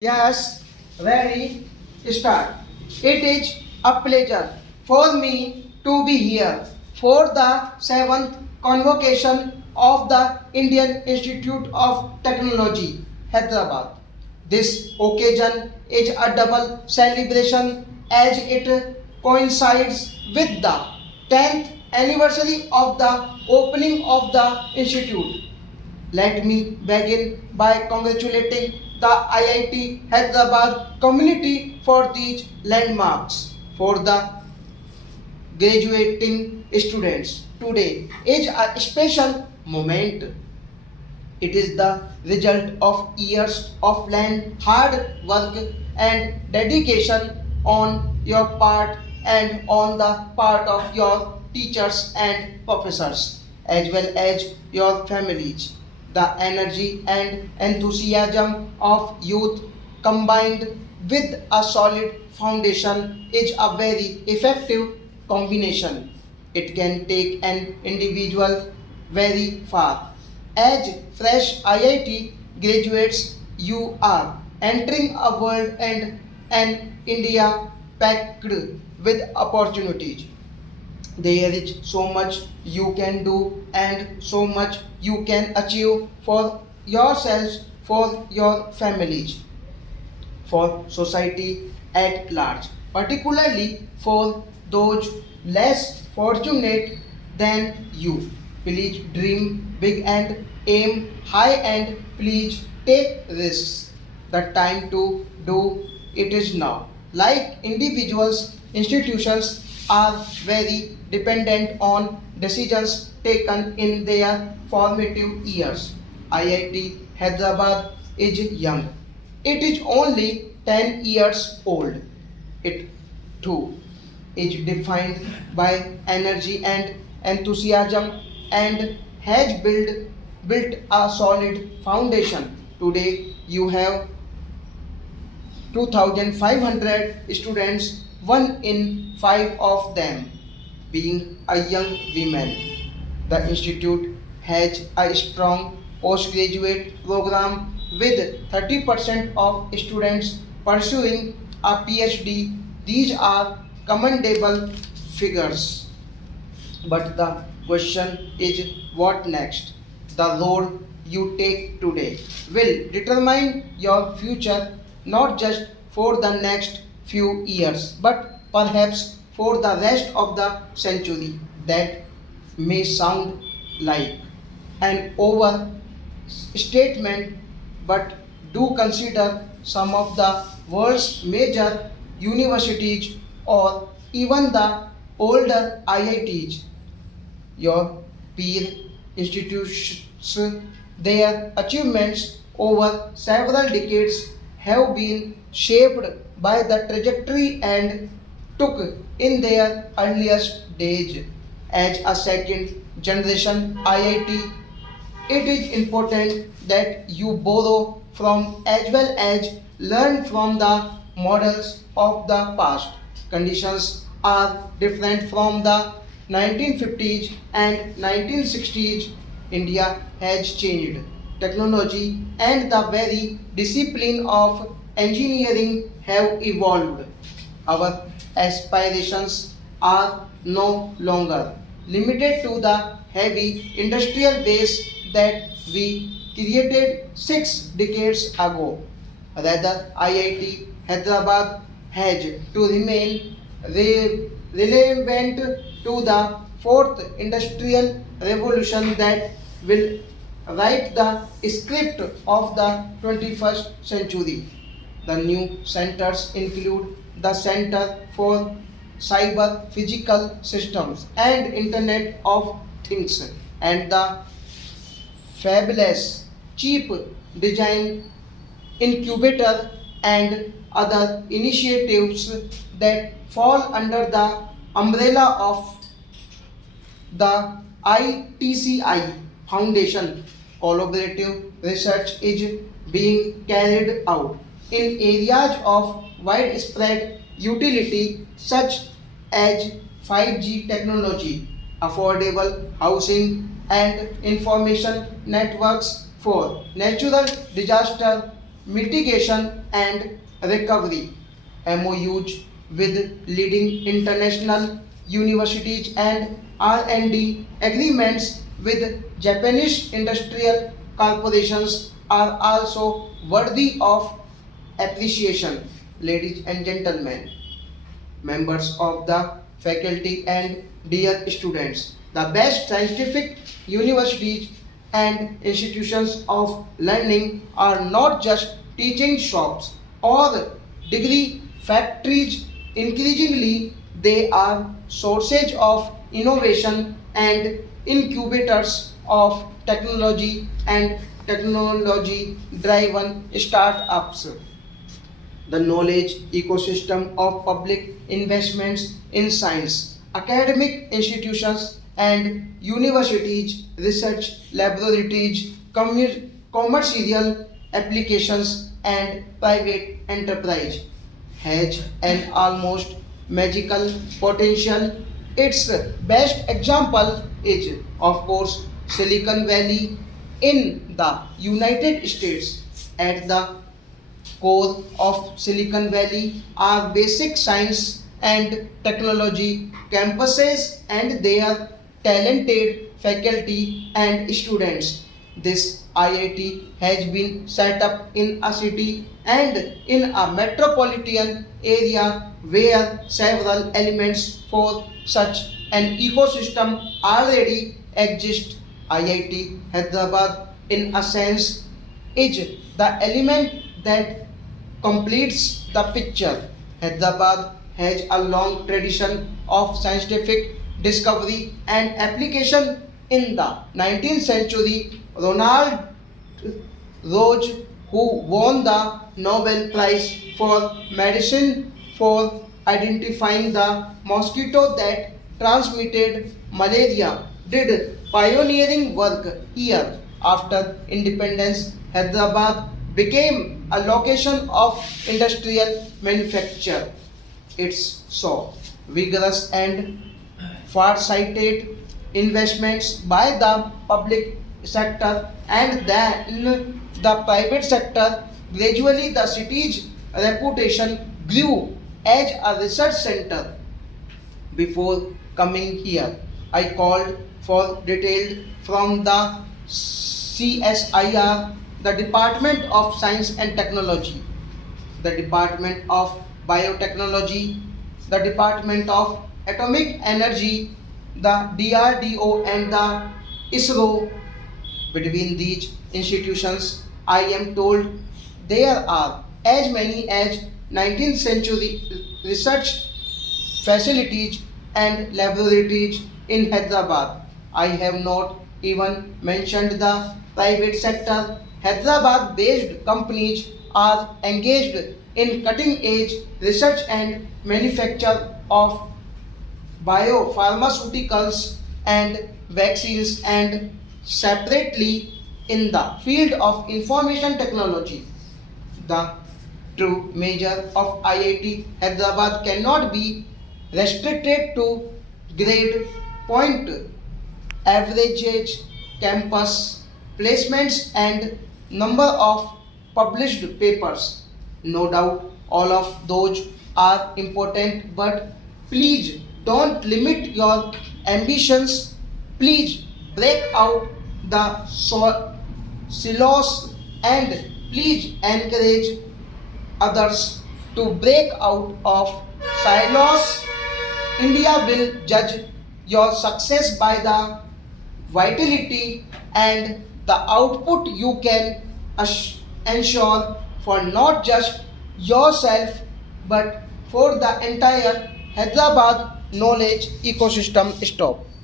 Yes, ready, start. It is a pleasure for me to be here for the seventh convocation of the Indian Institute of Technology, Hyderabad. This occasion is a double celebration as it coincides with the 10th anniversary of the opening of the institute. Let me begin by congratulating the IIT Hyderabad community for these landmarks. For the graduating students, today is a special moment. It is the result of years of hard work and dedication on your part and on the part of your teachers and professors, as well as your families. The energy and enthusiasm of youth combined with a solid foundation is a very effective combination. It can take an individual very far. As fresh IIT graduates, you are entering a world and an India packed with opportunities. There is so much you can do and so much you can achieve for yourselves, for your families, for society at large, particularly for those less fortunate than you. Please dream big and aim high and please take risks. The time to do it is now. Like individuals, institutions are very dependent on decisions taken in their formative years. IIT Hyderabad is young. It is only 10 years old. It too is defined by energy and enthusiasm and has built a solid foundation. Today you have 2,500 students, one in five of them being a young woman. The institute has a strong postgraduate program with 30% of students pursuing a PhD. These are commendable figures. But the question is what next? The road you take today will determine your future not just for the next few years but perhaps for the rest of the century. That may sound like an overstatement, but do consider some of the world's major universities or even the older IITs, your peer institutions, their achievements over several decades have been shaped by the trajectory and took in their earliest days. As a second generation IIT, it is important that you borrow from as well as learn from the models of the past. Conditions are different from the 1950s and 1960s. India has changed. Technology and the very discipline of engineering have evolved. Our aspirations are no longer limited to the heavy industrial base that we created 6 decades ago. Rather, IIT Hyderabad has to remain relevant to the fourth industrial revolution that will write the script of the 21st century. The new centers include the Center for Cyber Physical Systems and Internet of Things and the fabulous cheap design incubator and other initiatives that fall under the umbrella of the ITCI Foundation. Collaborative research is being carried out in areas of widespread utility such as 5G technology, affordable housing, and information networks for natural disaster mitigation and recovery. MOUs with leading international universities and R&D agreements with Japanese industrial corporations are also worthy of appreciation. Ladies and gentlemen, members of the faculty and dear students, the best scientific universities and institutions of learning are not just teaching shops or degree factories. Increasingly, they are sources of innovation and incubators of technology and technology driven startups. The knowledge ecosystem of public investments in science, academic institutions and universities, research laboratories, commercial applications, and private enterprise has an almost magical potential. Its best example is, of course, Silicon Valley in the United States. At the core of Silicon Valley are basic science and technology campuses and their talented faculty and students. This IIT has been set up in a city and in a metropolitan area where several elements for such an ecosystem already exist. IIT Hyderabad, in a sense, is the element that completes the picture. Hyderabad has a long tradition of scientific discovery and application. In the 19th century, Ronald Roche, who won the Nobel Prize for Medicine for identifying the mosquito that transmitted malaria, did pioneering work here. After independence, Hyderabad became a location of industrial manufacture. It's so vigorous and far-sighted investments by the public sector and then the private sector. Gradually, the city's reputation grew as a research center. Before coming here, I called for details from the CSIR, the Department of Science and Technology, the Department of Biotechnology, the Department of Atomic Energy, the DRDO, and the ISRO. Between these institutions, I am told there are as many as 19th century research facilities and laboratories in Hyderabad. I have not even mentioned the private sector. Hyderabad based companies are engaged in cutting edge research and manufacture of biopharmaceuticals and vaccines, and separately in the field of information technology. The true measure of IIT Hyderabad cannot be restricted to grade point averages, campus placements, and number of published papers. No doubt all of those are important, but please don't limit your ambitions. Please break out the silos and please encourage others to break out of silos. India will judge your success by the vitality and the output you can ensure for not just yourself but for the entire Hyderabad knowledge ecosystem. Stop.